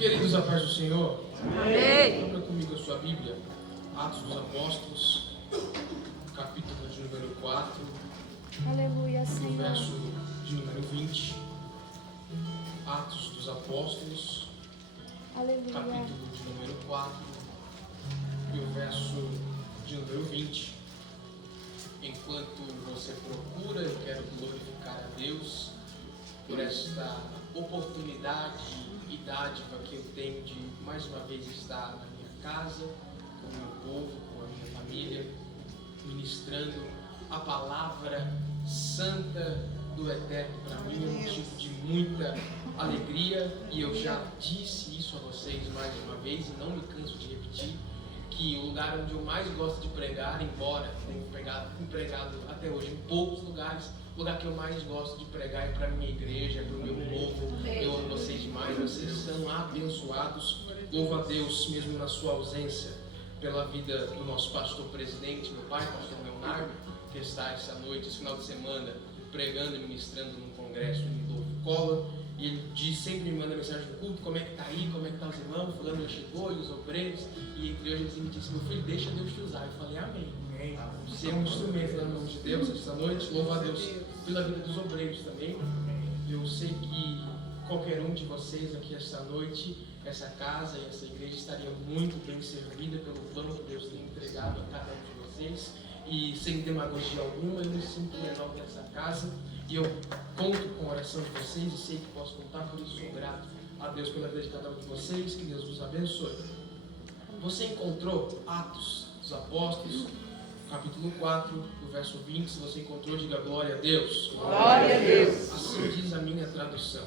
Queridos, a paz do Senhor. Amém. Abra comigo a sua Bíblia, Atos dos Apóstolos, capítulo de número 4, Aleluia, no Senhor. verso de número 20. Atos dos Apóstolos, Aleluia. capítulo de número 4, e o verso de número 20. Enquanto você procura, eu quero glorificar a Deus por esta oportunidade e dádiva que eu tenho de mais uma vez estar na minha casa, com o meu povo, com a minha família, ministrando a palavra santa do Eterno. Para mim é um motivo de muita alegria, e eu já disse isso a vocês mais uma vez e não me canso de repetir, que o lugar onde eu mais gosto de pregar, embora tenha pregado até hoje em poucos lugares, o lugar que eu mais gosto de pregar é para a minha igreja, para o meu povo. Eu amo vocês demais, vocês são abençoados. Louvo a Deus mesmo na sua ausência, pela vida do nosso pastor presidente, meu pai, pastor Leonardo, que está essa noite, esse final de semana, pregando e ministrando num congresso em Novo Collor. E ele sempre me manda mensagem no culto: como é que tá aí, como é que tá os irmãos, fulano já chegou, e os obreiros. E entre hoje ele me disse: meu filho, deixa Deus te usar. Eu falei: amém. Ser um instrumento no nome de Deus esta noite. Louvo a Deus pela vida dos obreiros também. Eu sei que qualquer um de vocês aqui esta noite, essa casa e essa igreja estaria muito bem servida pelo plano que Deus tem entregado a cada um de vocês. E sem demagogia alguma, eu me sinto menor dessa casa, e eu conto com a oração de vocês e sei que posso contar, por isso sou grato a Deus pela vida de cada um de vocês. Que Deus vos abençoe. Você encontrou Atos dos Apóstolos, capítulo 4, do verso 20. Se você encontrou, diga glória a Deus. Glória a Deus. Assim diz a minha tradução: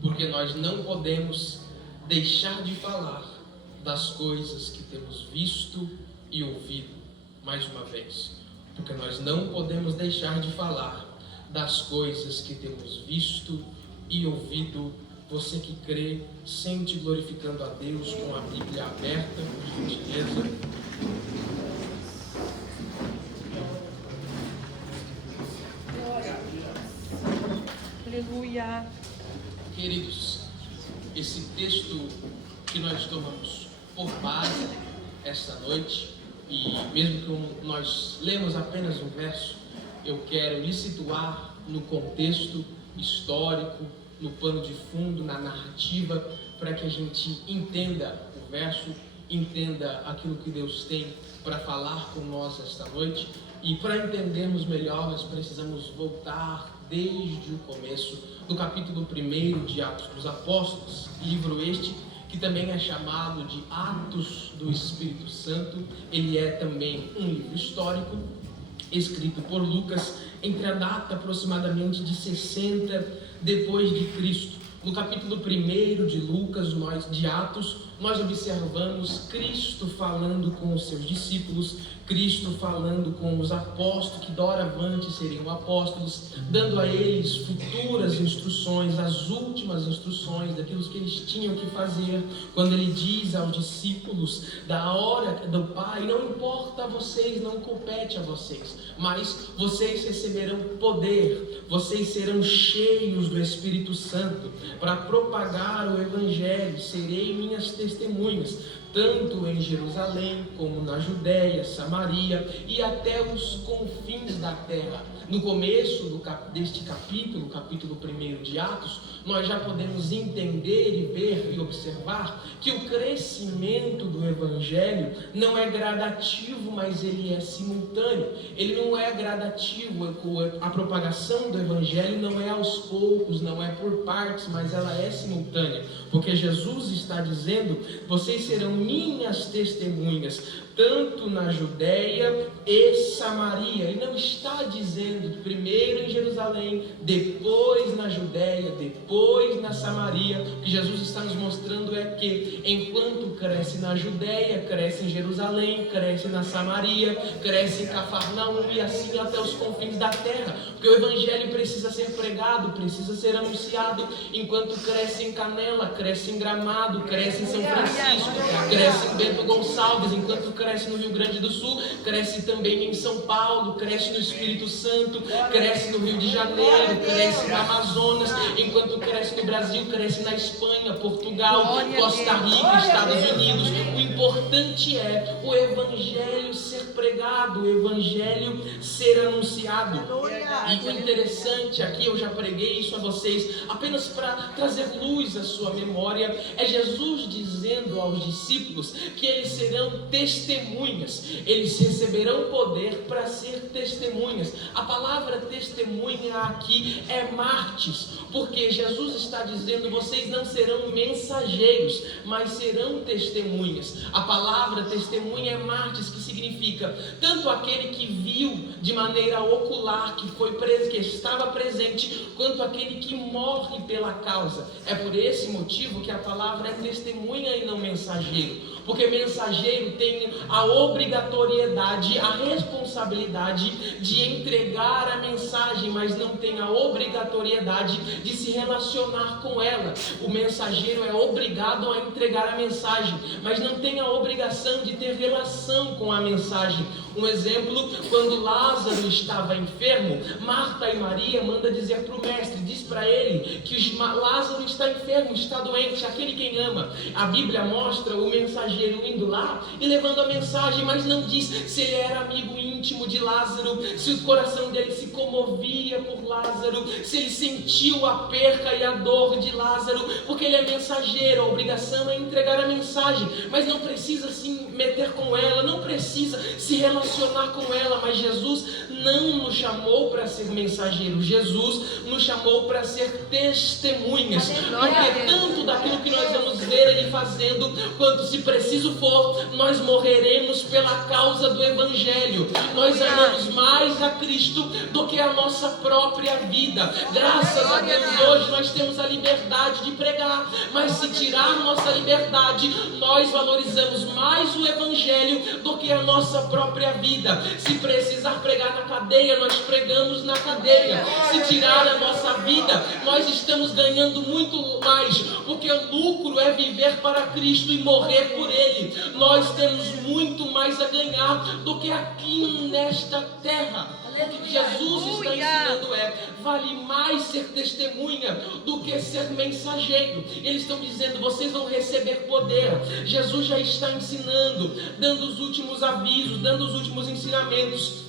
porque nós não podemos deixar de falar das coisas que temos visto e ouvido. Mais uma vez, porque nós não podemos deixar de falar das coisas que temos visto e ouvido. Você que crê, sente glorificando a Deus com a Bíblia aberta, por gentileza. Aleluia. Queridos, esse texto que nós tomamos por base esta noite, e mesmo que nós lemos apenas um verso, eu quero lhe situar no contexto histórico, no pano de fundo, na narrativa, para que a gente entenda o verso, entenda aquilo que Deus tem para falar com nós esta noite. E para entendermos melhor, nós precisamos voltar desde o começo do capítulo 1 de Atos dos Apóstolos, livro este que também é chamado de Atos do Espírito Santo. Ele é também um livro histórico, escrito por Lucas, entre a data aproximadamente de 60 depois de Cristo. No capítulo 1 de Lucas, de Atos, nós observamos Cristo falando com os seus discípulos, Cristo falando com os apóstolos, que doravante seriam apóstolos, dando a eles futuras instruções, as últimas instruções daquilo que eles tinham que fazer. Quando ele diz aos discípulos da hora do Pai: não importa a vocês, não compete a vocês, mas vocês receberão poder, vocês serão cheios do Espírito Santo para propagar o Evangelho, serei minhas testemunhas, tanto em Jerusalém como na Judéia, Samaria e até os confins da terra. No começo deste capítulo 1 de Atos, nós já podemos entender e ver e observar que o crescimento do Evangelho não é gradativo, mas ele é simultâneo. Ele não é gradativo, a propagação do Evangelho não é aos poucos, não é por partes, mas ela é simultânea, porque Jesus está dizendo: vocês serão minhas testemunhas, tanto na Judéia e Samaria. Ele não está dizendo primeiro em Jerusalém, depois na Judéia, depois na Samaria. O que Jesus está nos mostrando é que enquanto cresce na Judéia, cresce em Jerusalém, cresce na Samaria, cresce em Cafarnaum e assim até os confins da terra. Porque o Evangelho precisa ser pregado, precisa ser anunciado. Enquanto cresce em Canela, cresce em Gramado, cresce em São Francisco, cresce em Bento Gonçalves, enquanto cresce no Rio Grande do Sul, cresce também em São Paulo, cresce no Espírito Santo, cresce no Rio de Janeiro, cresce no Amazonas, enquanto cresce no Brasil, cresce na Espanha, Portugal, Costa Rica, Estados Unidos. O importante é o Evangelho ser pregado, o Evangelho ser anunciado. E o interessante aqui, eu já preguei isso a vocês, apenas para trazer luz à sua memória, é Jesus dizendo aos discípulos que eles serão testemunhas, eles receberão poder para ser testemunhas. A palavra testemunha aqui é mártires, porque Jesus está dizendo: vocês não serão mensageiros, mas serão testemunhas. A palavra testemunha é mártires, que significa tanto aquele que viu de maneira ocular, que foi preso, que estava presente, quanto aquele que morre pela causa. É por esse motivo que a palavra é testemunha e não mensageiro. Porque mensageiro tem a obrigatoriedade, a responsabilidade de entregar a mensagem, mas não tem a obrigatoriedade de se relacionar com ela. O mensageiro é obrigado a entregar a mensagem, mas não tem a obrigação de ter relação com a mensagem. Um exemplo, quando Lázaro estava enfermo, Marta e Maria mandam dizer para o mestre, diz para ele que Lázaro está enfermo, está doente, aquele quem ama. A Bíblia mostra o mensageiro indo lá e levando a mensagem, mas não diz se ele era amigo íntimo de Lázaro, se o coração dele se comovia por Lázaro, se ele sentiu a perca e a dor de Lázaro, porque ele é mensageiro, a obrigação é entregar a mensagem, mas não precisa se meter com ela, não precisa se relacionar com ela. Mas Jesus não nos chamou para ser mensageiro, Jesus nos chamou para ser testemunhas, porque tanto daquilo que nós vamos ver ele fazendo, quanto se preciso for, nós morreremos pela causa do Evangelho. Nós amamos mais a Cristo do que a nossa própria vida. Graças a Deus, hoje nós temos a liberdade de pregar, mas se tirar nossa liberdade, nós valorizamos mais o Evangelho do que a nossa própria vida. Se precisar pregar na cadeia, nós pregamos na cadeia. Se tirar a nossa vida, nós estamos ganhando muito mais, porque o lucro é viver para Cristo e morrer por Ele. Nós temos muito mais a ganhar do que aqui nesta terra. O que Jesus está ensinando vale mais ser testemunha do que ser mensageiro. Eles estão dizendo: vocês vão receber poder. Jesus já está ensinando, dando os últimos avisos, dando os últimos ensinamentos.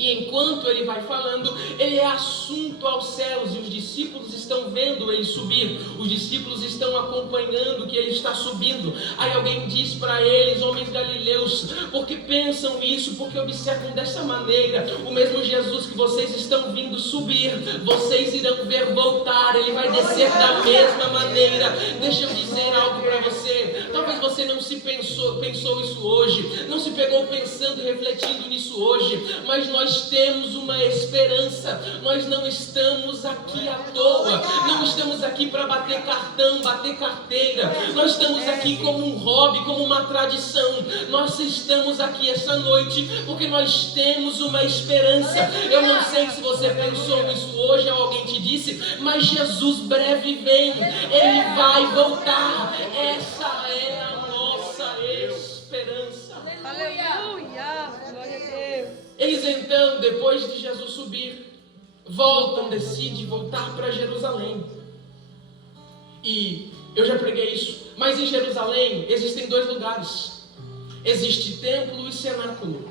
E enquanto ele vai falando, ele é assunto aos céus, e os discípulos estão vendo ele subir, os discípulos estão acompanhando que ele está subindo. Aí alguém diz para eles: homens galileus, por que pensam isso? Por que observam dessa maneira? O mesmo Jesus que vocês estão vindo subir, vocês irão ver voltar, ele vai descer da mesma maneira. Deixa eu dizer algo para você. Talvez você não se pensou isso hoje, não se pegou pensando e refletindo nisso hoje, mas nós temos uma esperança. Nós não estamos aqui à toa, não estamos aqui para bater cartão, bater carteira, nós estamos aqui como um hobby, como uma tradição. Nós estamos aqui essa noite porque nós temos uma esperança. Eu não sei se você pensou isso hoje ou alguém te disse, mas Jesus breve vem, ele vai voltar. Essa é a nossa esperança. Aleluia, glória a Deus. Eles então, depois de Jesus subir, decidem voltar para Jerusalém. E eu já preguei isso, mas em Jerusalém existem dois lugares: existe templo e cenáculo.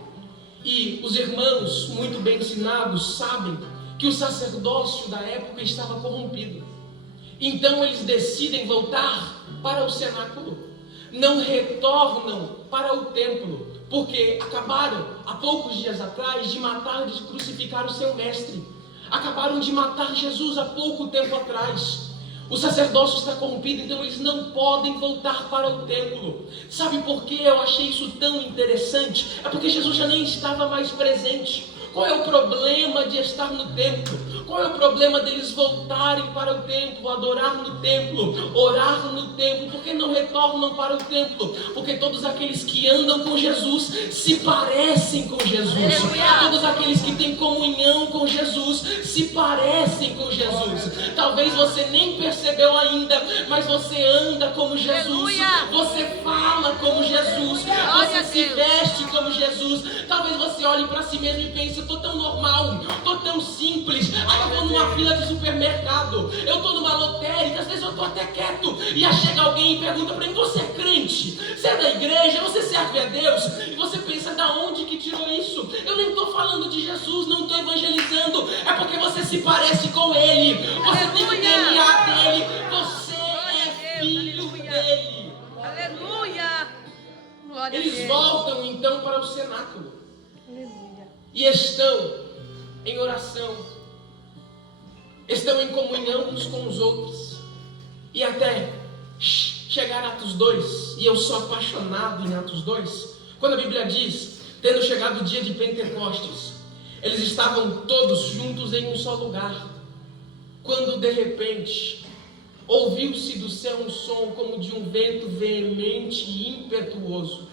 E os irmãos, muito bem ensinados, sabem que o sacerdócio da época estava corrompido. Então eles decidem voltar para o cenáculo, não retornam para o templo, porque acabaram, há poucos dias atrás, de matar, de crucificar o seu mestre. Acabaram de matar Jesus há pouco tempo atrás. O sacerdócio está corrompido, então eles não podem voltar para o templo. Sabe por que eu achei isso tão interessante? É porque Jesus já nem estava mais presente. Qual é o problema de estar no templo? Qual é o problema deles voltarem para o templo, adorar no templo, orar no templo? Por que não retornam para o templo? Porque todos aqueles que andam com Jesus se parecem com Jesus. Todos aqueles que têm comunhão com Jesus se parecem com Jesus. Talvez você nem percebeu ainda, mas você anda como Jesus. Você fala como Jesus. Você se veste como Jesus. Talvez você olhe para si mesmo e pense: eu estou tão normal, estou tão simples. Eu estou numa fila de supermercado, eu estou numa lotérica, às vezes eu estou até quieto. E aí chega alguém e pergunta para mim: você é crente? Você é da igreja? Você serve a Deus? E você pensa: da onde que tirou isso? Eu nem estou falando de Jesus, não estou evangelizando. É porque você se parece com Ele. Você tem que DNA dele. Você é filho dele. Aleluia. Glória a Eles Deus. voltam então para o cenáculo. Aleluia. E estão em oração, estão em comunhão uns com os outros, e até chegar a Atos 2, e eu sou apaixonado em Atos 2, quando a Bíblia diz: tendo chegado o dia de Pentecostes, eles estavam todos juntos em um só lugar, quando de repente ouviu-se do céu um som como de um vento veemente e impetuoso,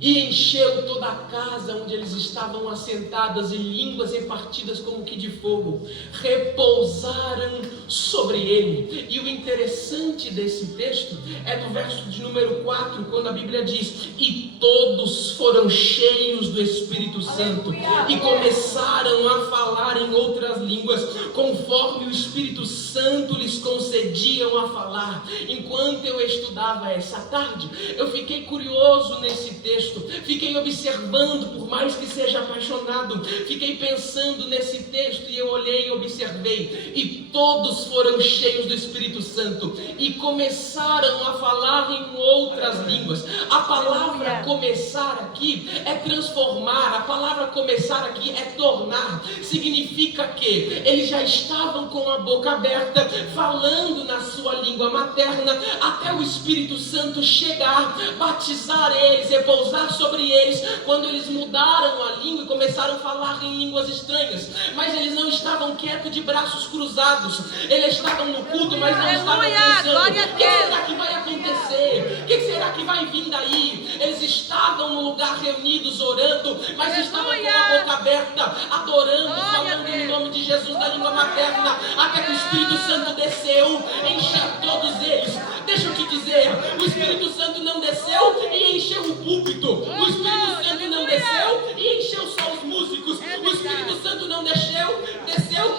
e encheu toda a casa onde eles estavam assentadas, e línguas repartidas como que de fogo repousaram sobre ele. E o interessante desse texto é do verso de número 4, quando a Bíblia diz: e todos foram cheios do Espírito Santo e começaram a falar em outras línguas, conforme o Espírito Santo lhes concediam a falar. Enquanto eu estudava essa tarde, eu fiquei curioso nesse texto, fiquei observando, por mais que seja apaixonado, fiquei pensando nesse texto, e eu olhei e observei: e todos foram cheios do Espírito Santo e começaram a falar em outras línguas. A palavra começar aqui é transformar, a palavra começar aqui é tornar. Significa que eles já estavam com a boca aberta, falando na sua língua materna, até o Espírito Santo chegar, batizar eles, repousar sobre eles, quando eles mudaram a língua e começaram a falar em línguas estranhas. Mas eles não estavam quietos de braços cruzados, eles estavam no culto, mas não estavam pensando: o que será que vai acontecer? O que será que vai vir daí? Eles estavam no lugar reunidos, orando, mas estavam com a boca aberta, adorando, falando em nome de Jesus na língua materna, até que o Espírito Santo desceu, encheu todos eles. Deixa eu te dizer, o Espírito Santo não desceu e encheu o púlpito, o Espírito Santo não desceu e encheu só os músicos, o Espírito Santo não desceu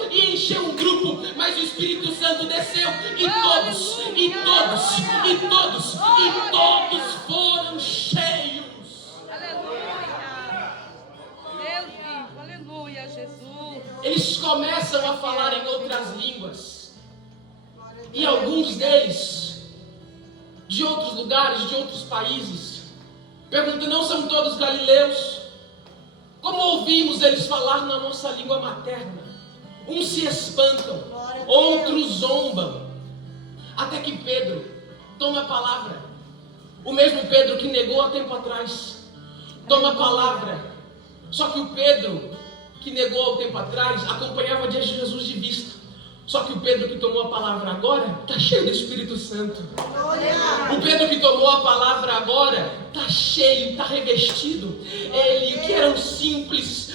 e encheu um grupo, mas o Espírito Santo desceu e todos foram cheios. Aleluia. Deus vivo. Aleluia, Jesus. Eles começam a falar em outras línguas, e alguns deles de outros lugares, de outros países, perguntam: não são todos galileus? Como ouvimos eles falar na nossa língua materna? Uns se espantam, outros zombam, até que Pedro toma a palavra. O mesmo Pedro que negou há tempo atrás toma a palavra. Só que o Pedro que negou há tempo atrás acompanhava Jesus de vista. Só que o Pedro que tomou a palavra agora está cheio do Espírito Santo. O Pedro que tomou a palavra agora está cheio, está revestido. Ele que era um simples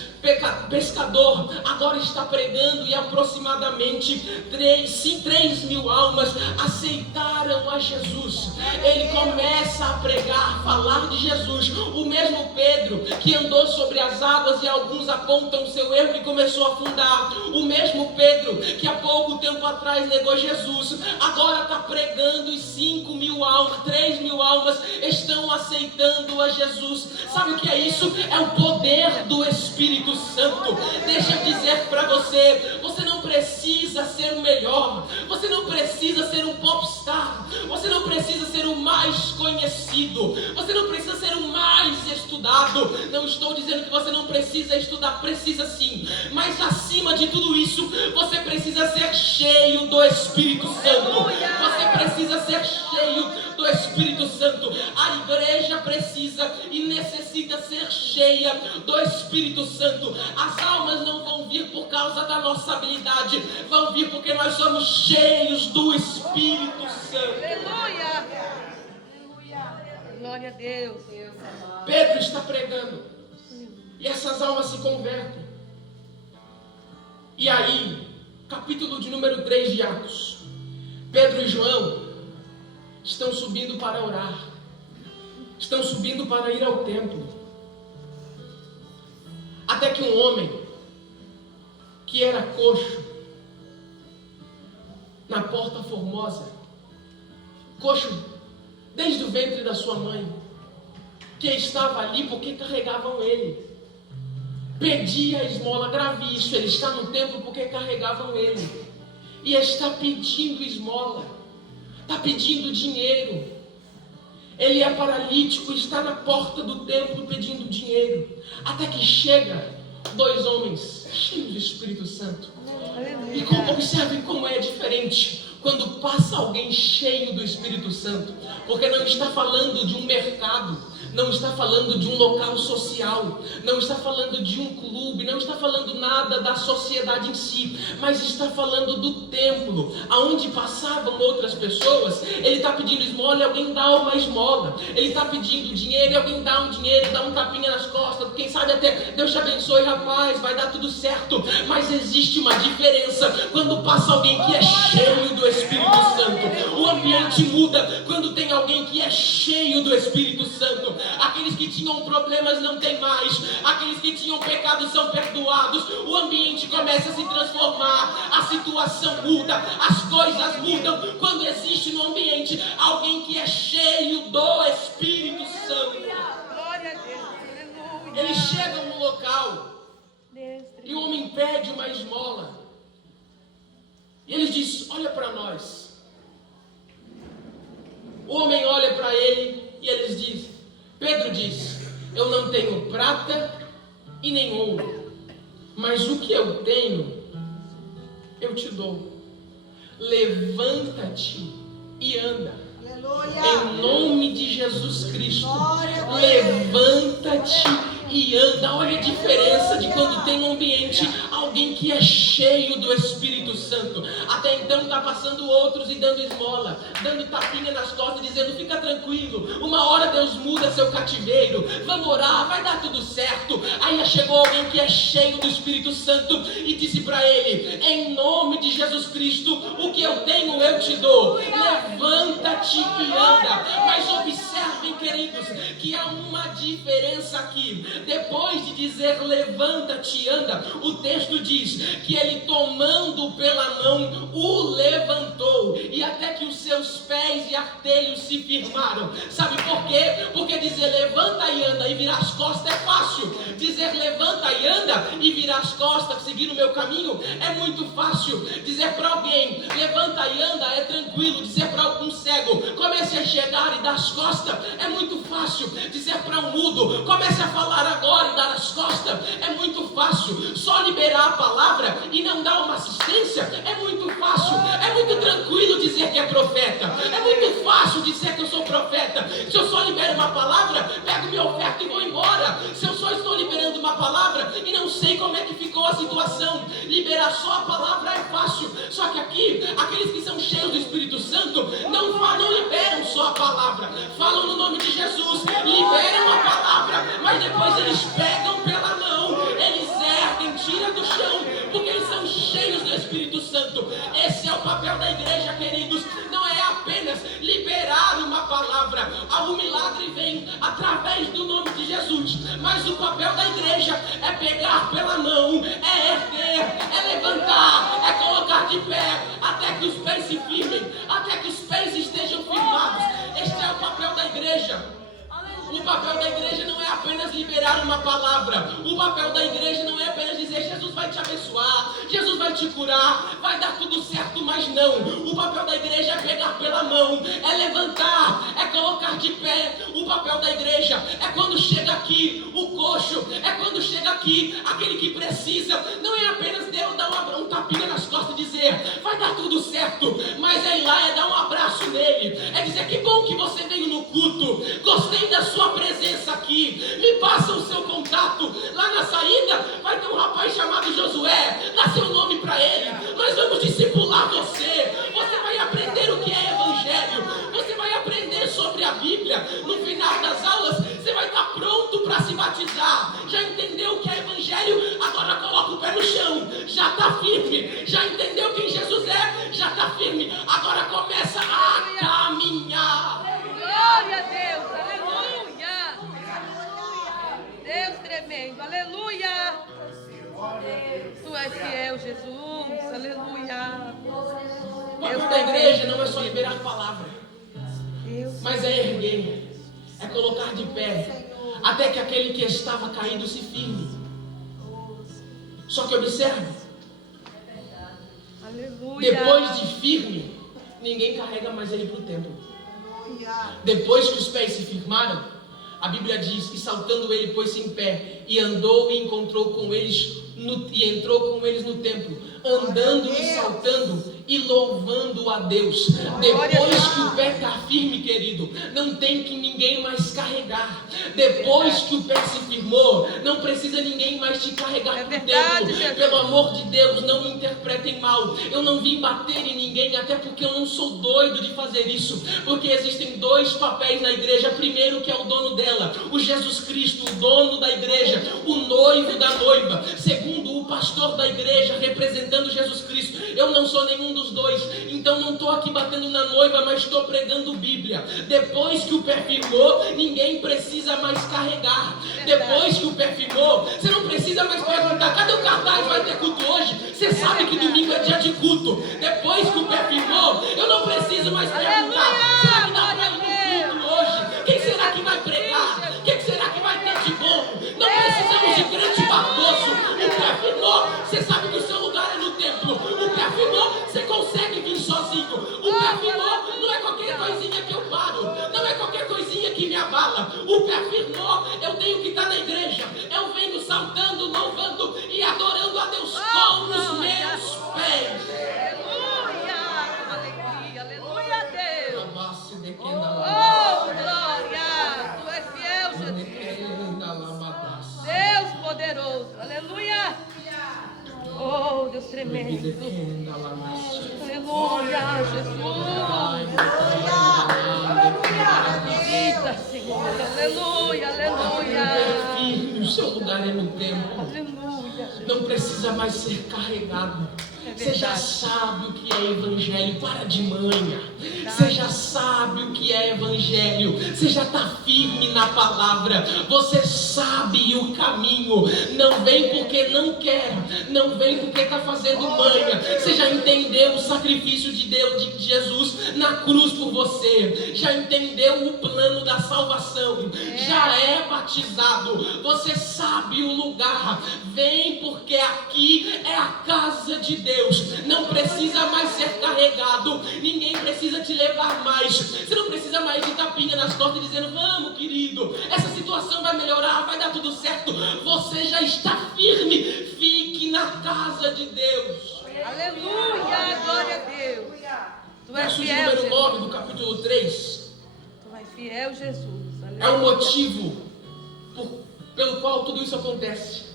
pescador, agora está pregando, e aproximadamente 3.000 almas aceitaram a Jesus. Ele começa a pregar, falar de Jesus. O mesmo Pedro que andou sobre as águas, e alguns apontam o seu erro e começou a afundar. O mesmo Pedro que há pouco tempo atrás negou Jesus, agora está pregando, e 5.000 almas, 3.000 almas estão aceitando a Jesus. Sabe o que é isso? É o poder do Espírito Santo. Deixa eu dizer para você: você não precisa ser o melhor, você não precisa ser um popstar, você não precisa ser o mais conhecido, você não precisa ser o mais estudado. Não estou dizendo que você não precisa estudar, precisa sim, mas acima de tudo isso, você precisa ser cheio do Espírito Santo. Você precisa ser cheio do Espírito Santo. A igreja precisa e necessita ser cheia do Espírito Santo. As almas não vão vir por causa da nossa habilidade, vão vir porque nós somos cheios do Espírito Santo. Aleluia. Glória a Deus. Pedro está pregando e essas almas se convertem. E aí, capítulo de número 3 de Atos, Pedro e João estão subindo para orar, estão subindo para ir ao templo, até que um homem que era coxo na Porta Formosa, coxo desde o ventre da sua mãe, que estava ali porque carregavam ele. Pedia a esmola, grave isso, ele está no templo porque carregavam ele. E está pedindo esmola, está pedindo dinheiro. Ele é paralítico, está na porta do templo pedindo dinheiro. Até que chega 2 homens cheios do Espírito Santo. E observem como é diferente quando passa alguém cheio do Espírito Santo. Porque não está falando de um mercado, não está falando de um local social, não está falando de um clube, não está falando nada da sociedade em si, mas está falando do templo, aonde passavam outras pessoas. Ele está pedindo esmola e alguém dá uma esmola. Ele está pedindo dinheiro e alguém dá um dinheiro, dá um tapinha nas costas. Quem sabe até Deus te abençoe, rapaz, vai dar tudo certo. Mas existe uma diferença quando passa alguém que é cheio do Espírito Santo. O ambiente muda quando tem alguém que é cheio do Espírito Santo. Aqueles que tinham problemas não tem mais, aqueles que tinham pecados são perdoados. O ambiente começa a se transformar, a situação muda, as coisas mudam quando existe no ambiente alguém que é cheio do Espírito Santo. Glória a Deus. Aleluia. Eles chegam no local e o homem pede uma esmola. E eles dizem: olha para nós. O homem olha para ele e eles dizem, Pedro diz: eu não tenho prata e nem ouro, mas o que eu tenho, eu te dou. Levanta-te e anda. Aleluia. Em nome de Jesus Cristo. Levanta-te e anda. Olha a diferença de quando tem um ambiente, alguém que é cheio do Espírito Santo. Até então está passando outros e dando esmola, dando tapinha nas costas, dizendo: fica tranquilo, uma hora Deus muda seu cativeiro, vamos orar, vai dar tudo certo. Aí chegou alguém que é cheio do Espírito Santo e disse para ele: em nome de Jesus Cristo, o que eu tenho eu te dou. Levanta-te e anda. Mas observem, queridos, que há uma diferença aqui. Depois de dizer levanta-te e anda, o texto diz que ele, tomando pela mão, o levantou, e até que os seus pés e artelhos se firmaram. Sabe por quê? Porque dizer levanta e anda e virar as costas é fácil. Dizer levanta e anda e virar as costas, seguir o meu caminho, é muito fácil. Dizer para alguém levanta e anda é tranquilo. Dizer para algum cego comece a chegar e dar as costas é muito fácil. Dizer para um mudo comece a falar agora e dar as costas é muito fácil. Só liberar a palavra e não dar uma assistência é muito fácil. É muito tranquilo dizer que é profeta. É muito fácil dizer que eu sou profeta. Se eu só libero uma palavra, pego minha oferta e vou embora. Se eu só estou liberando uma palavra e não sei como é que ficou a situação, liberar só a palavra é fácil. Só que aqui, aqueles que são cheios do Espírito Santo não liberam só a palavra, falam no nome de Jesus, liberam a palavra, mas depois eles pegam pela mão, eles erguem, tiram do chão, porque eles são cheios do Espírito Santo. Esse é o papel da igreja, queridos. Não é apenas liberar uma palavra, o milagre vem através do nome de Jesus, mas o papel da igreja é pegar pela mão, é erguer, é levantar, é colocar de pé, até que os pés se firmem, até que os pés estejam firmados. Este é o papel da igreja. O papel da igreja não é apenas liberar uma palavra. O papel da igreja não é apenas dizer Jesus vai te abençoar, Jesus vai te curar, vai dar tudo certo, mas não. O papel da igreja é pegar pela mão, é levantar, é colocar de pé. O papel da igreja é quando chega aqui o coxo, é quando chega aqui aquele que precisa. Não é apenas Deus dar um tapinha nas costas e dizer vai dar tudo certo, mas é ir lá, é dar um abraço nele, é dizer que bom que você veio no culto, gostei da sua presença aqui, me passa o seu contato. Lá na saída vai ter um rapaz chamado Josué, dá seu nome para ele, nós vamos discipular você. Você vai aprender o que é evangelho, você vai aprender sobre a Bíblia. No final das aulas você vai estar pronto para se batizar. Já entendeu o que é evangelho? Agora coloca o pé no chão, já está firme. Já entendeu quem Jesus é? Já está firme. Agora começa a caminhar. Glória a Deus, aleluia. Deus tremendo, aleluia. Tu és fiel, Jesus, aleluia. papel da igreja não é só liberar palavra, mas é erguer, é colocar de pé, até que aquele que estava caído se firme. Só que observe, depois de firme, ninguém carrega mais ele para o templo. Depois que os pés se firmaram, a Bíblia diz que saltando ele pôs-se em pé e andou e encontrou com eles e entrou com eles no templo, andando e saltando e louvando a Deus. Depois que o pé está firme, querido, não tem que ninguém mais carregar. Depois que o pé se firmou, não precisa ninguém mais te carregar para o templo. Pelo amor de Deus, não me interpretem mal. Eu não vim bater em ninguém, até porque eu não sou doido de fazer isso. Porque existem dois papéis na igreja. Primeiro, que é o dono dela, o Jesus Cristo, o dono da igreja, o noivo da noiva. Segundo, o pastor da igreja, representando Jesus Cristo. Eu não sou nenhum dos dois, então não estou aqui batendo na noiva, mas estou pregando Bíblia. Depois que o pé firmou, ninguém precisa mais carregar. Depois que o pé firmou, você não precisa mais perguntar: cadê o cartaz? Vai ter culto hoje? Você sabe que domingo é dia de culto. Depois que o pé firmou, eu não preciso mais perguntar: será que dá para ir no culto hoje? Quem será que vai pregar? O que será que vai ter de bom? Não precisamos de crente bardoso. O pé firmou, você sabe que o seu lugar é no templo. O pé firmou, você consegue vir sozinho. O pé firmou, não é qualquer coisinha que eu paro, não é qualquer coisinha que me abala. O pé firmou, eu tenho que estar na igreja. Eu venho saltando, louvando e adorando a Deus com os meus pés. Aleluia, alegria, aleluia a Deus. Oh, glória, tu és fiel, Jesus. Deus poderoso, aleluia. Oh, Deus tremendo. Aleluia, Jesus. Eita, Senhor. Aleluia, aleluia. Firme, o seu lugar é no templo. Aleluia. Não precisa mais ser carregado. Você já sabe o que é evangelho. Para de manha. Você já sabe o que é evangelho. Você já está firme na palavra. Você sabe o caminho. Não vem porque não quer. Não vem porque está fazendo manha. Você já entendeu o sacrifício de Deus, de Jesus na cruz por você. Já entendeu o plano da salvação. Já é batizado. Você sabe o lugar. Vem porque aqui é a casa de Deus. Não precisa mais ser carregado. Ninguém precisa te levar mais. Você não precisa mais de tapinha nas costas dizendo: vamos, querido, essa situação vai melhorar, vai dar tudo certo. Você já está firme. Fique na casa de Deus. Aleluia, glória a Deus. Tu és Verso de fiel, número 9 Jesus. do capítulo 3. Tu és fiel, Jesus. Aleluia. É o motivo pelo qual tudo isso acontece.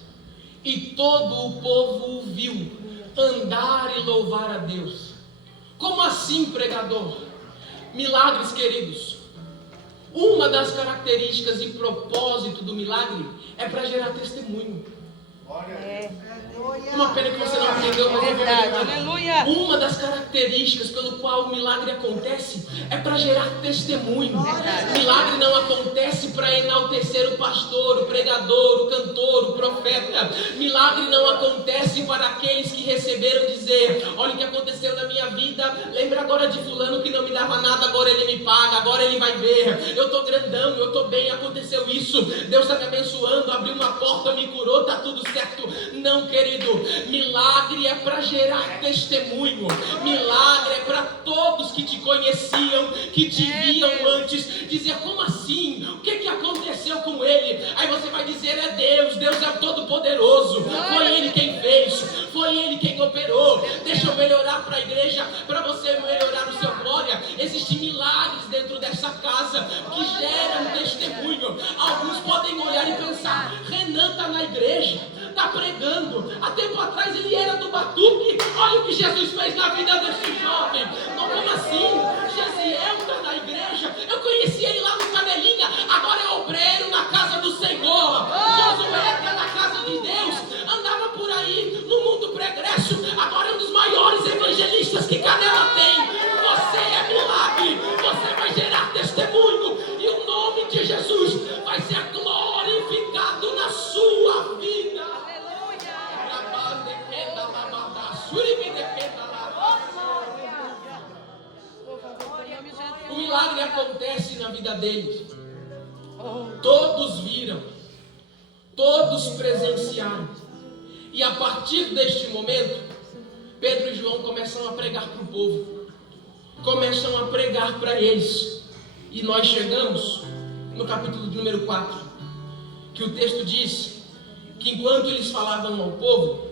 E todo o povo o viu andar e louvar a Deus. Como assim, pregador? Milagres, queridos. Uma das características e propósito do milagre é para gerar testemunho. Uma pena que você não entendeu, mas é verdade. Aleluia. Uma das características pelo qual o milagre acontece é para gerar testemunho. Milagre não acontece para enaltecer o pastor, o pregador, o cantor, o profeta. Milagre não acontece para aqueles que receberam dizer: olha o que aconteceu na minha vida, lembra agora de fulano que não me dava nada, agora ele me paga, agora ele vai ver, eu estou grandão, eu estou bem, aconteceu isso, Deus está me abençoando, abriu uma porta, me curou, está tudo certo. Não, querido, milagre é para gerar testemunho. Milagre é para todos que te conheciam, que te viam antes, dizer: como assim? O que aconteceu com ele? Aí você vai dizer: é Deus, Deus é o Todo-Poderoso, foi Ele quem fez, foi Ele quem operou. Deixa eu melhorar para a igreja, para você melhorar o seu glória. Existem milagres dentro dessa casa que geram testemunho. Alguns podem olhar e pensar: Renan está na igreja, está pregando, há tempo atrás ele era do batuque, olha o que Jesus fez na vida desse jovem. Não, como assim? Gesiel está na igreja, eu conheci ele lá no Canelinha, agora é obreiro na casa do Senhor. Josué está na casa de Deus, andava por aí no mundo pregresso, agora é um dos maiores evangelistas que Canela tem. Você é milagre, você vai gerar testemunho e o nome de Jesus vai ser glorificado na sua vida. Aleluia. Aleluia. na vida deles. Todos viram, todos presenciaram. E a partir deste momento, Pedro e João começam a pregar para o povo, começam a pregar para eles. E nós chegamos no capítulo número 4, que o texto diz que enquanto eles falavam ao povo,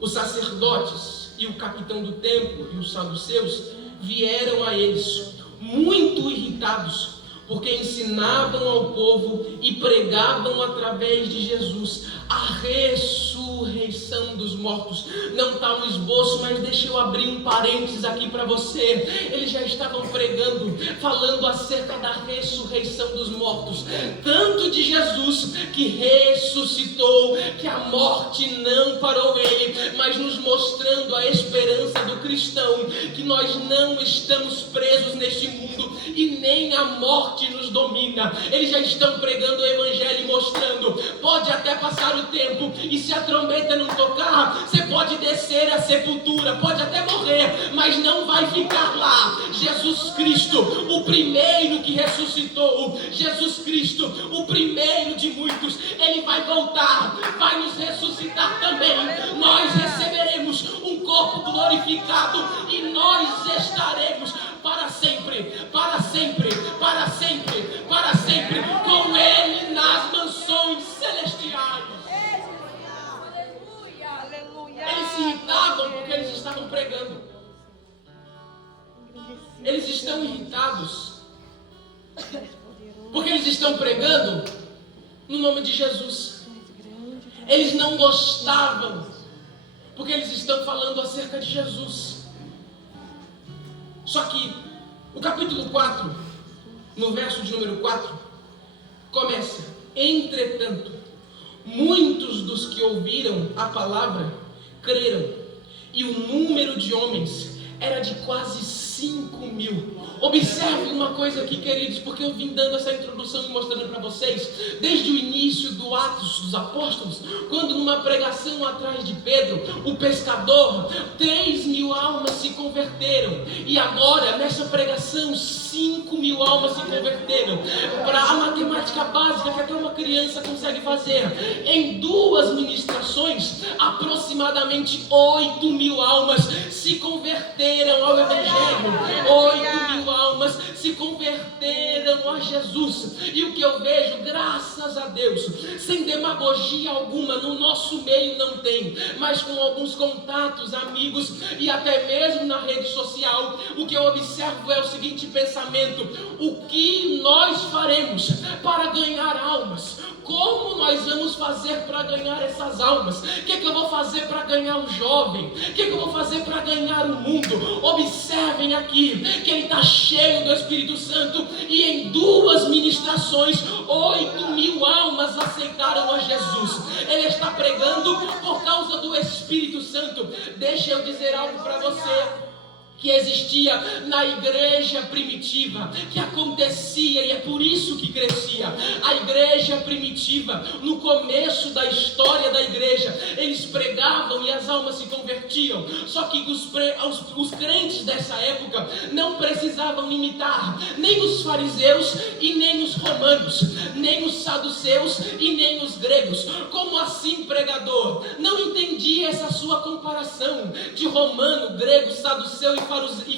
os sacerdotes e o capitão do templo e os saduceus vieram a eles muito irritados, porque ensinavam ao povo e pregavam através de Jesus a ressurreição dos mortos. Não está no esboço, mas deixa eu abrir um parênteses aqui para você. Eles já estavam pregando, falando acerca da ressurreição dos mortos, tanto de Jesus que ressuscitou, que a morte não parou ele, mas nos mostrando a esperança do cristão, que nós não estamos presos neste mundo e nem a morte nos domina. Eles já estão pregando o evangelho e mostrando, pode até passar o tempo, e se a trombeta não tocar, você pode descer à sepultura, pode até morrer, mas não vai ficar lá. Jesus Cristo, o primeiro que ressuscitou, Jesus Cristo, o primeiro de muitos, ele vai voltar, vai nos ressuscitar também. Nós receberemos um corpo glorificado e nós estaremos para sempre, para sempre, para sempre, para sempre com ele nas mansões celestiais. Eles se irritavam porque eles estavam pregando. Eles estão irritados porque eles estão pregando no nome de Jesus. Eles não gostavam porque eles estão falando acerca de Jesus. Só que o capítulo 4, no verso de número 4, começa: entretanto, muitos dos que ouviram a palavra creram, e o número de homens era de quase 5.000. Observe uma coisa aqui, queridos, porque eu vim dando essa introdução e mostrando para vocês desde o início do Atos dos Apóstolos, quando numa pregação atrás de Pedro, o pescador, 3.000 almas se converteram, e agora nessa pregação 5.000 almas se converteram. Para a matemática básica que até uma criança consegue fazer, em 2 ministrações, aproximadamente 8.000 almas se converteram ao Evangelho. 8.000 almas se converteram a Jesus. E o que eu vejo, graças a Deus, sem demagogia alguma, no nosso meio não tem, mas com alguns contatos, amigos e até mesmo na rede social, o que eu observo é o seguinte pensamento: o que nós faremos para ganhar almas? Como nós vamos fazer para ganhar essas almas? O que eu vou fazer para ganhar o jovem? O que eu vou fazer para ganhar o mundo? Observem aqui que ele está cheio do Espírito Santo, e em 2 ministrações 8.000 almas aceitaram a Jesus. Ele está pregando por causa do Espírito Santo. Deixa eu dizer algo para você que existia na igreja primitiva, que acontecia, e é por isso que crescia. A igreja primitiva, no começo da história da igreja, eles pregavam e as almas se convertiam. Só que os crentes dessa época não precisavam imitar nem os fariseus e nem os romanos, nem os saduceus e nem os gregos. Como assim, pregador? Não entendi essa sua comparação de romano, grego, saduceu e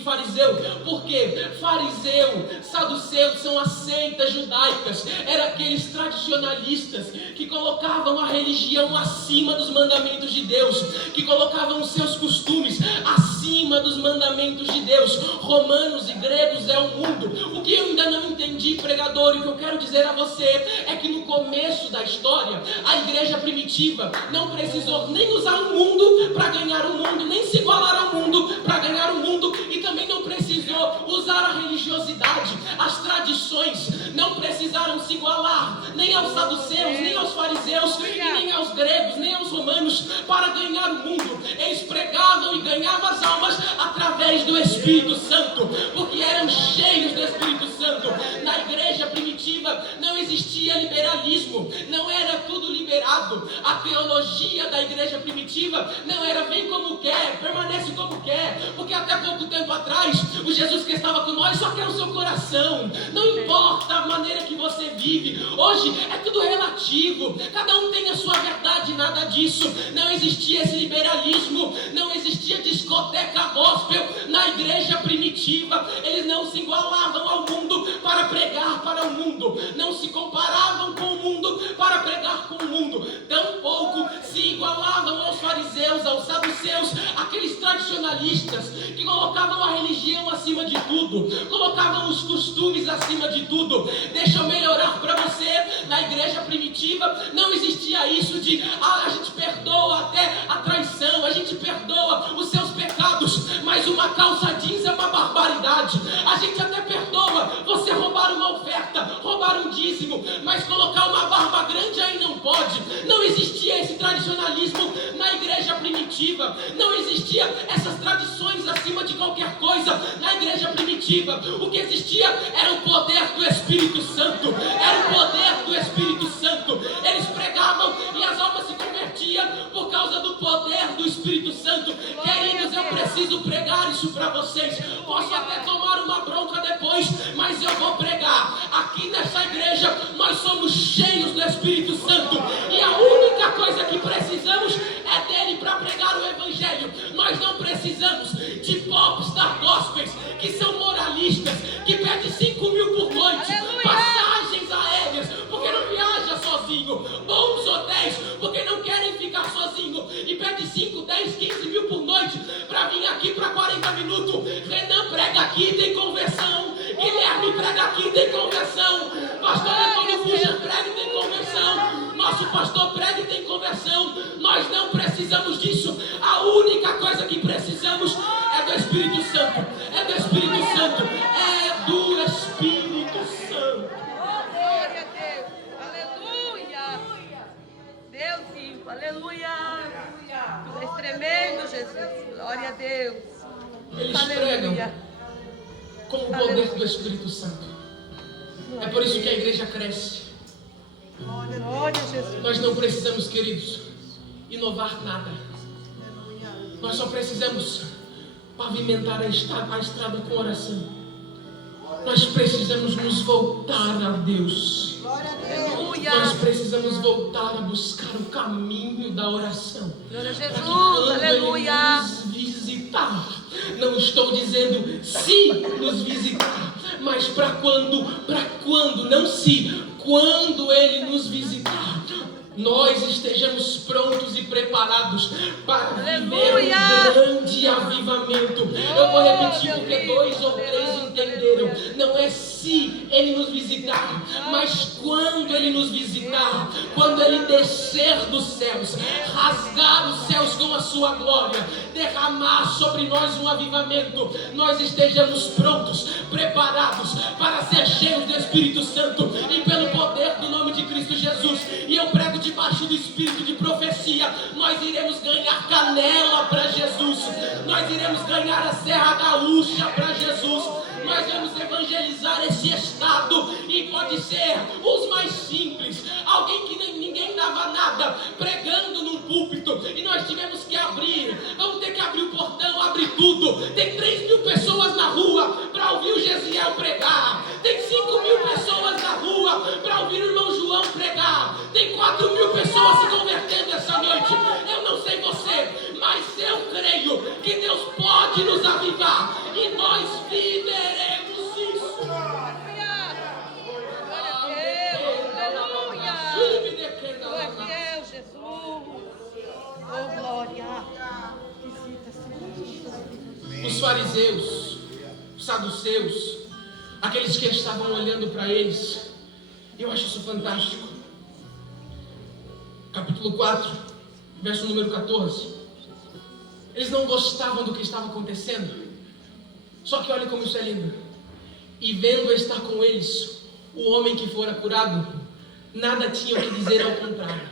fariseu. Porque fariseu, saduceu são as seitas judaicas. Eram aqueles tradicionalistas que colocavam a religião acima dos mandamentos de Deus, que colocavam os seus costumes acima dos mandamentos de Deus. Romanos e gregos é o mundo. O que eu ainda não entendi, pregador, e o que eu quero dizer a você é que no começo da história, a igreja primitiva não precisou nem usar o mundo para ganhar o mundo, nem se igualar ao mundo para ganhar o mundo, e também não precisou usar a religiosidade, as tradições, não precisaram se igualar nem aos saduceus, nem aos fariseus, e nem aos gregos, nem aos romanos para ganhar o mundo. Eles pregavam e ganhavam as almas através do Espírito Santo, porque eram cheios do Espírito Santo. Na igreja primitiva não existia liberalismo, não era tudo liberado. A teologia da igreja primitiva não era vem como quer, permanece como quer, porque até pouco tempo atrás O Jesus que estava com nós só quer o seu coração. Não importa a maneira que você vive. Hoje é tudo relativo. Cada um tem a sua verdade, nada disso. Não existia esse liberalismo. Não existia discoteca gospel na igreja primitiva. Eles não se igualavam ao mundo para pregar para o mundo. Não se comparavam com o mundo para pregar com o mundo. Tampouco se igualavam aos fariseus, aos saduceus, aqueles tradicionalistas que colocavam a religião acima de tudo, colocavam os costumes acima de tudo. Deixa eu melhorar para você. Na igreja primitiva não existia isso de a gente perdoa até a traição, a gente perdoa os seus pecados, mas uma calça jeans é uma barbaridade. A gente até perdoa você roubar uma oferta, roubar um dízimo, mas colocar uma barba grande aí não pode. Não existia esse tradicionalismo na igreja primitiva. Não existia essas tradições acima de qualquer coisa na igreja primitiva. O que existia era o poder do Espírito Santo. Era o poder do Espírito Santo. Eles pregavam e as almas se convertiam por causa do poder do Espírito Santo. Queridos, eu preciso pregar isso para vocês. Posso até tomar uma bronca depois, mas eu vou pregar. Aqui nessa igreja nós somos cheios do Espírito Santo, e a única coisa que precisamos é dele para pregar o Evangelho. Nós não precisamos de popstar gospels que são moralistas, que pedem 5 mil por noite, passagens aéreas porque não viaja sozinho, bons hotéis porque não querem ficar sozinho, e pede 5, 10, 15 mil por noite para vir aqui para 40 minutos. Renan prega aqui, tem conversão. Guilherme prega aqui, tem conversão. Pastor Antônio Fuja prega e tem conversão. Nosso pastor prega e tem conversão. Nós não precisamos disso. A única coisa que precisamos é do Espírito Santo. É do Espírito Santo. É do Espírito Santo. Oh, glória a Deus. Aleluia. Deus vivo. Aleluia. Tu és tremendo, Jesus. Glória a Deus. Eles pregam com o poder do Espírito Santo. É por isso que a igreja cresce. Glória a Jesus. Nós não precisamos, queridos, inovar nada. Nós só precisamos pavimentar a estrada com oração. Nós precisamos nos voltar a Deus. Aleluia. Nós precisamos voltar a buscar o caminho da oração. Glória a Para que Jesus. quando Aleluia. Ele nos visitar, não estou dizendo se nos visitar, mas para quando, não se, quando Ele nos visitar, nós estejamos prontos e preparados para viver um grande avivamento. Eu vou repetir porque 2 ou 3 entenderam. Não é se Ele nos visitar, mas quando Ele nos visitar, quando Ele descer dos céus, rasgar os céus com a sua glória, derramar sobre nós um avivamento, nós estejamos prontos, preparados para ser cheios do Espírito Santo e pelo poder do nome de Cristo Jesus. E eu prego debaixo do espírito de profecia. Nós iremos ganhar Canela para Jesus. Nós iremos ganhar a Serra Gaúcha para Jesus. Nós vamos evangelizar esse estado. E pode ser os mais simples, alguém que ninguém dava nada, pregando num púlpito, e nós tivemos que abrir. Vamos ter que abrir o portão, abrir tudo. Tem 3 mil pessoas na rua para ouvir o Gesiel pregar. Tem 5 mil pessoas na rua para ouvir o irmão João pregar. Tem 4 mil pessoas se convertendo essa noite. Eu não sei você, mas eu creio que Deus pode nos avivar, e nós viveremos isso. Tu és fiel, Jesus. Oh, glória. Os fariseus, os saduceus, aqueles que estavam olhando para eles, eu acho isso fantástico. Capítulo 4, verso número 14. Eles não gostavam do que estava acontecendo. Só que olha como isso é lindo. E vendo estar com eles o homem que fora curado, nada tinha o que dizer ao contrário.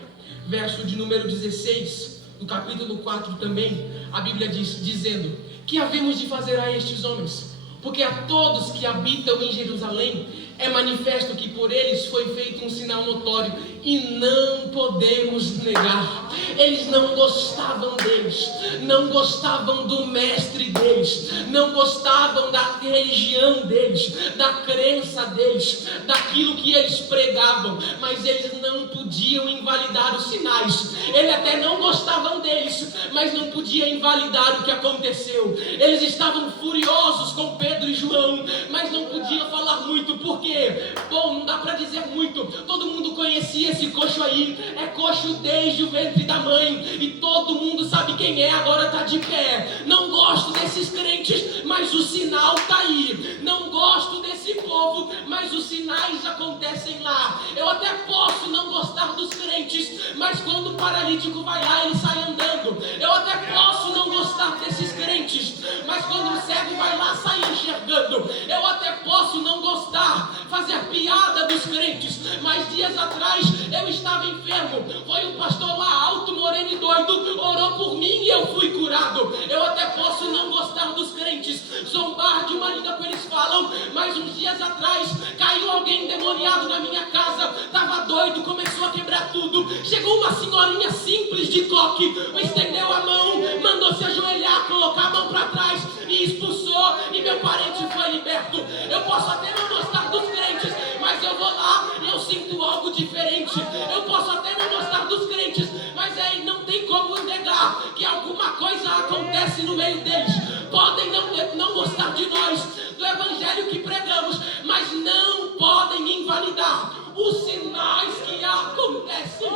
Verso de número 16, do capítulo 4 também, a Bíblia diz, dizendo: que havemos de fazer a estes homens? Porque a todos que habitam em Jerusalém É manifesto que por eles foi feito um sinal notório e não podemos negar. Eles não gostavam deles, não gostavam do mestre deles, não gostavam da religião deles, da crença deles, daquilo que eles pregavam, mas eles não podiam invalidar os sinais. Eles até não gostavam deles, mas não podiam invalidar o que aconteceu. Eles estavam furiosos com Pedro e João, mas não podiam falar muito. Por quê? Bom, não dá para dizer muito. Todo mundo conhecia esse coxo aí. É coxo desde o ventre da mãe, e todo mundo sabe quem é, agora está de pé. Não gosto desses crentes, mas o sinal está aí. Não gosto desse povo, mas os sinais acontecem lá. Eu até posso não gostar dos crentes, mas quando o paralítico vai lá, ele sai andando. Eu até posso não gostar desses crentes, mas quando o cego vai lá, sai enxergando. Eu até posso não gostar, fazer piada dos crentes, mas dias atrás eu estava enfermo. Foi um pastor lá, alto, moreno e doido, orou por mim e eu fui curado. Eu até posso não gostar dos crentes, zombar de uma língua que eles falam, mas uns dias atrás caiu alguém endemoniado na minha casa, estava doido, começou a quebrar tudo. Chegou uma senhorinha simples de coque, estendeu a mão, mandou se ajoelhar, colocar a mão para trás e expulsou, e meu parente foi liberto. Eu posso até não gostar dos crentes, mas eu vou lá e eu sinto algo diferente. Eu posso até não gostar dos crentes, mas aí não tem como negar que alguma coisa acontece no meio deles. Podem não gostar de nós, do evangelho que pregamos, mas não podem invalidar os sinais que acontecem.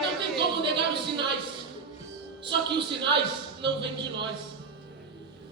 Não tem como negar os sinais. Só que os sinais não vêm de nós.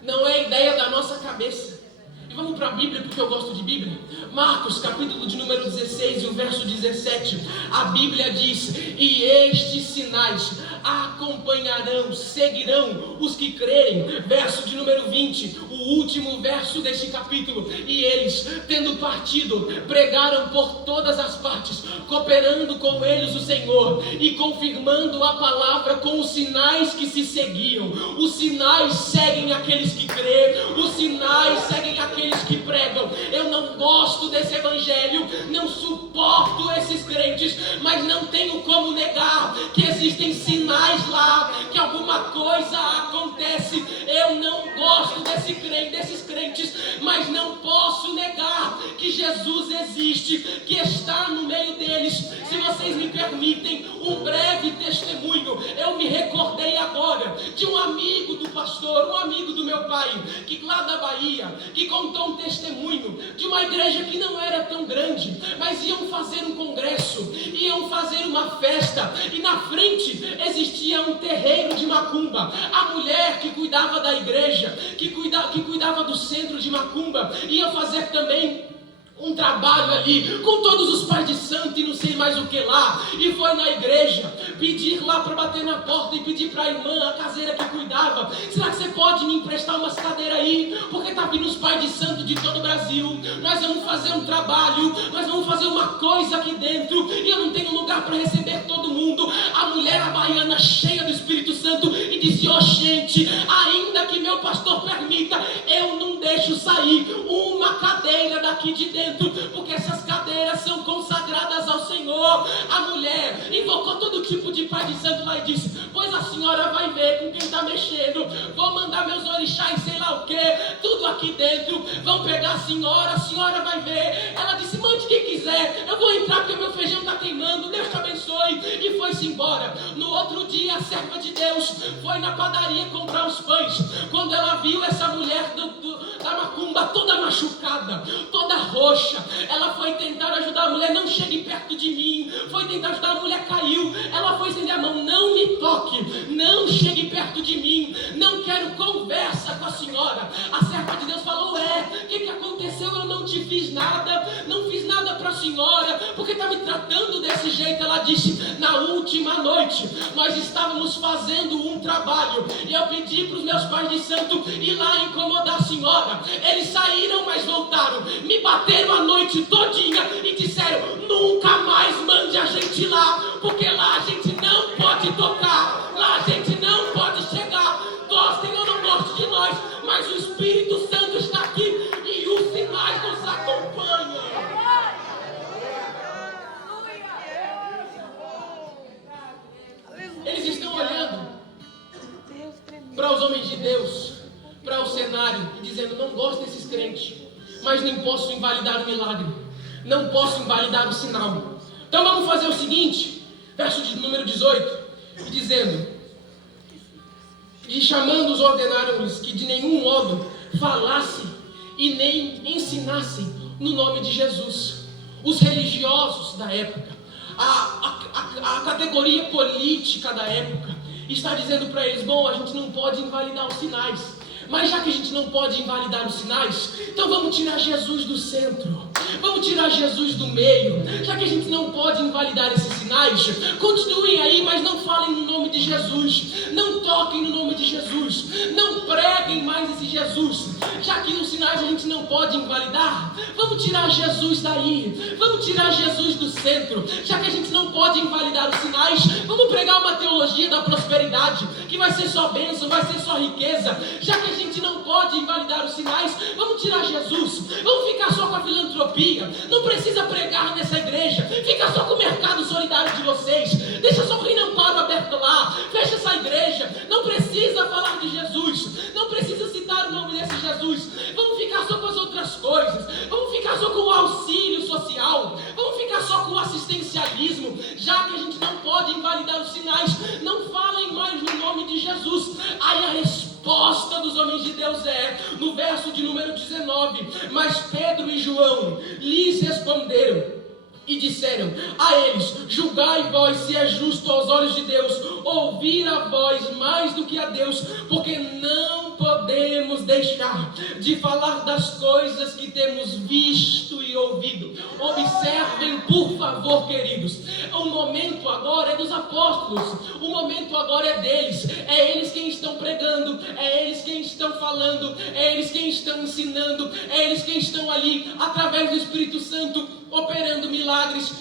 Não é ideia da nossa cabeça. E vamos para a Bíblia, porque eu gosto de Bíblia. Marcos, capítulo de número 16 e o verso 17. A Bíblia diz: e estes sinais acompanharão, seguirão os que crerem. Verso de número 20, o último verso deste capítulo. E eles, tendo partido, pregaram por todas as partes, cooperando com eles o Senhor e confirmando a palavra com os sinais que se seguiam. Os sinais seguem aqueles que crêem, os sinais seguem aqueles que pregam. Eu não gosto desse evangelho, não suporto esses crentes, mas não tenho como negar que existem sinais lá, que alguma coisa acontece. Eu não gosto desses crentes, mas não posso negar que Jesus existe, que está no meio deles. Se vocês me permitem um breve testemunho, eu me recordei agora de um amigo do pastor, um amigo do meu pai, que lá da Bahia, que contou um testemunho de uma igreja que não era tão grande, mas iam fazer um congresso, iam fazer uma festa, e na frente existia um terreiro de macumba. A mulher que cuidava da igreja, que cuidava do centro de macumba, ia fazer também um trabalho ali com todos os pais de santo e não sei mais o que lá, e foi na igreja pedir lá para bater na porta e pedir para a irmã, a caseira que cuidava: será que você pode me emprestar umas cadeiras aí, porque tá vindo os pais de santo de todo o Brasil, nós vamos fazer um trabalho, nós vamos fazer uma coisa aqui dentro, e eu não tenho lugar para receber todo mundo. A mulher, a baiana, cheia do Espírito Santo, e disse: ó, gente, ainda que meu pastor permita, eu não deixo sair uma cadeira daqui de dentro, porque essas cadeiras são consagradas ao Senhor. A mulher invocou todo tipo de pai de santo lá e disse: pois a senhora vai ver com quem está mexendo, vou mandar meus orixás, sei lá o que, tudo aqui dentro, vão pegar a senhora vai ver. Ela disse: mande quem quiser, eu vou entrar porque meu feijão está queimando, Deus te abençoe. E foi-se embora. No outro dia, a serva de Deus foi na padaria comprar os pães. Quando ela viu essa mulher da macumba toda machucada, toda roxa, ela foi tentar ajudar a mulher: não chegue perto de mim. Foi tentar ajudar, a mulher caiu. Ela foi estender a mão: não me toque, não chegue perto de mim, não quero conversa com a senhora. A serva de Deus falou: o que aconteceu? Eu não te fiz nada, não fiz nada para a senhora, porque está me tratando desse jeito. Ela disse: na última noite nós estávamos fazendo um trabalho e eu pedi para os meus pais de santo ir lá incomodar a senhora. Eles saíram, mas voltaram, me bateram a noite todinha e disseram: nunca mais mande a gente lá, porque lá a gente não pode tocar, lá a gente não pode chegar. Gostem ou não gostem de nós, mas o Espírito Santo está aqui. os homens de Deus para o cenário e dizendo: não gosto desses crentes, mas não posso invalidar o milagre, não posso invalidar o sinal. Então vamos fazer o seguinte, verso de número 18, dizendo: e chamando-os ordenaram-lhes que de nenhum modo falassem e nem ensinassem no nome de Jesus. Os religiosos da época, a categoria política da época, está dizendo para eles: bom, a gente não pode invalidar os sinais, mas já que a gente não pode invalidar os sinais, então vamos tirar Jesus do centro, vamos tirar Jesus do meio. Já que a gente não pode invalidar esses sinais, continuem aí, mas não falem no nome de Jesus, não toquem no nome de Jesus, não preguem mais esse Jesus. Já que os sinais a gente não pode invalidar, vamos tirar Jesus daí, vamos tirar Jesus do centro. Já que a gente não pode invalidar os sinais, vamos pregar uma teologia da prosperidade, que vai ser só bênção, vai ser só riqueza. Já que a gente não pode invalidar os sinais, vamos tirar Jesus, vamos ficar só com a filantropia. Não precisa pregar nessa igreja, fica só com o mercado solidário de vocês, deixa só o Reino Amparo aberto lá, fecha essa igreja. Não precisa falar de Jesus, não precisa citar o nome desse Jesus. Vamos ficar só com as outras coisas, vamos ficar só com o auxílio social, vamos ficar só com o assistencialismo. Já que a gente não pode invalidar os sinais, não falem mais no nome de Jesus. Aí a resposta dos homens de Deus é, no verso de número 19: mas Pedro e João lhes responderam e disseram a eles: julgai vós se é justo aos olhos de Deus ouvir a vós mais do que a Deus, porque não podemos deixar de falar das coisas que temos visto e ouvido. Observem, por favor, queridos, o momento agora é dos apóstolos, o momento agora é deles, é eles quem estão pregando, é eles quem estão falando, é eles quem estão ensinando, é eles quem estão ali, através do Espírito Santo, operando milagres.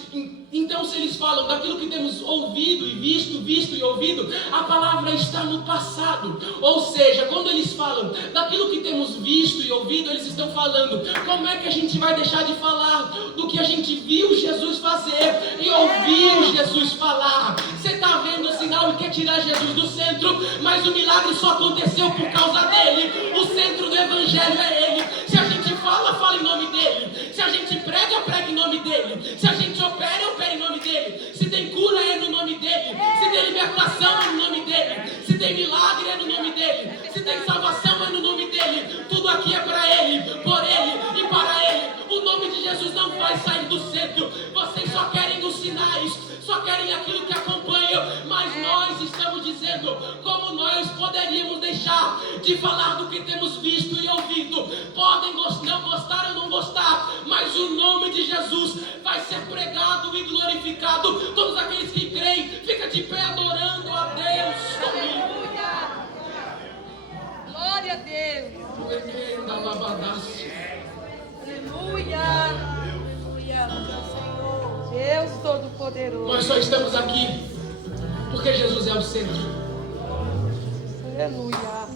Então, se eles falam daquilo que temos ouvido e visto e ouvido, a palavra está no passado. Ou seja, quando eles falam daquilo que temos visto e ouvido, eles estão falando: como é que a gente vai deixar de falar do que a gente viu Jesus fazer e ouviu Jesus falar? Você está vendo o sinal e quer tirar Jesus do centro, mas o milagre só aconteceu por causa dele. O centro do evangelho é ele. Se a gente fala em nome dele. Se a gente prega em nome dele. Se a gente opera em nome dele. Se tem cura, é no nome dele. Se tem libertação, é no nome dele. Se tem milagre, é no nome dele. Se tem salvação, é no nome dele. Tudo aqui é para ele, por ele e para ele. O nome de Jesus não vai sair do centro. Vocês só querem os sinais, só querem aquilo que acompanha. Mas nós estamos dizendo: como nós poderíamos deixar de falar do que temos visto e ouvido? Podem não gostar ou não gostar, mas o nome de Jesus vai ser pregado e glorificado. Todos aqueles que creem, fica de pé adorando a Deus. Aleluia! Glória a Deus! Aleluia! Aleluia! Deus Todo-Poderoso. Nós só estamos aqui porque Jesus é o centro. Aleluia!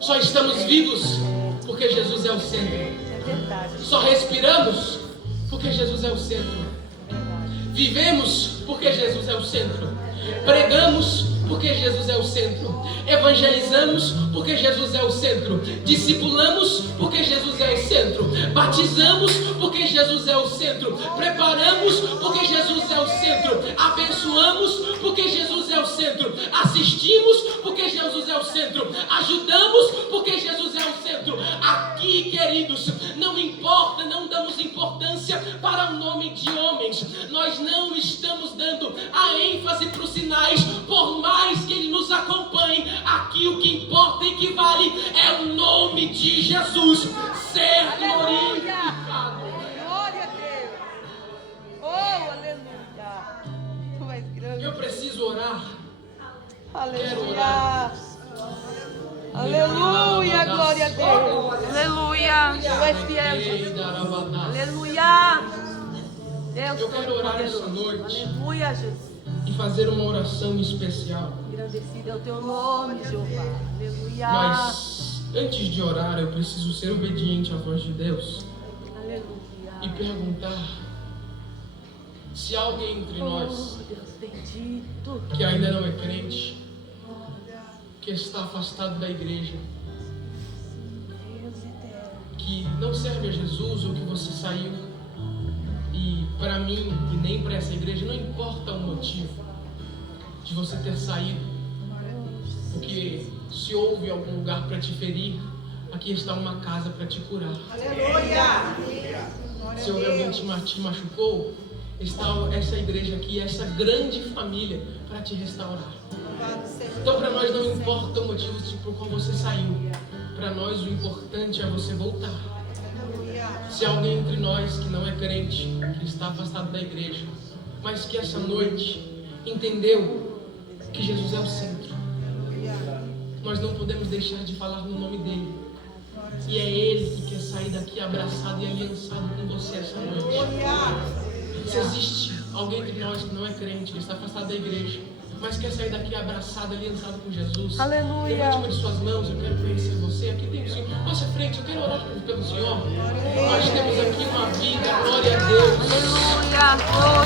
Só estamos vivos porque Jesus é o centro. É verdade. Só respiramos porque Jesus é o centro. Vivemos porque Jesus é o centro. Pregamos porque Jesus é o centro. Evangelizamos porque Jesus é o centro. Discipulamos porque Jesus é o centro. Batizamos porque Jesus é o centro. Preparamos porque Jesus é o centro. Abençoamos porque Jesus é o centro. Assistimos porque Jesus é o centro. Ajudamos porque Jesus é o centro. Aqui, queridos, não importa, não damos importância para o nome de homens. Nós não estamos dando a ênfase para os sinais, por mais que ele nos acompanhe. Aqui o que importa e que vale é o nome de Jesus ser glorificado. Glória a Deus. Oh, aleluia. Tu és grande. Eu preciso orar. Aleluia. Aleluia, glória a Deus. Aleluia. Tu és fiel, Jesus. Aleluia. Deus Eu quero orar essa Todo-Poderoso. noite Aleluia, Jesus. e fazer uma oração especial. Engrandecido é o teu nome, Jeová. Aleluia. Mas antes de orar, eu preciso ser obediente à voz de Deus Aleluia. e perguntar se há alguém entre nós Oh, Deus bendito. que ainda não é crente, que está afastado da igreja, que não serve a Jesus ou que você saiu, e para mim e nem para essa igreja não importa o motivo de você ter saído, porque se houve algum lugar para te ferir, aqui está uma casa para te curar. Aleluia! Se houve alguém que te machucou, está essa igreja aqui, essa grande família para te restaurar. Então para nós não importa o motivo por qual você saiu, para nós o importante é você voltar. Se há alguém entre nós que não é crente, que está afastado da igreja, mas que essa noite entendeu que Jesus é o centro, nós não podemos deixar de falar no nome dele. E é ele que quer sair daqui abraçado e aliançado com você essa noite. Se existe alguém entre nós que não é crente, que está afastado da igreja, mas quer sair daqui abraçado, aliançado com Jesus, Aleluia. levante uma de suas mãos, eu quero conhecer você. Aqui tem o Senhor, passe à frente, eu quero orar pelo Senhor. Nós temos aqui uma vida, glória a Deus. Aleluia!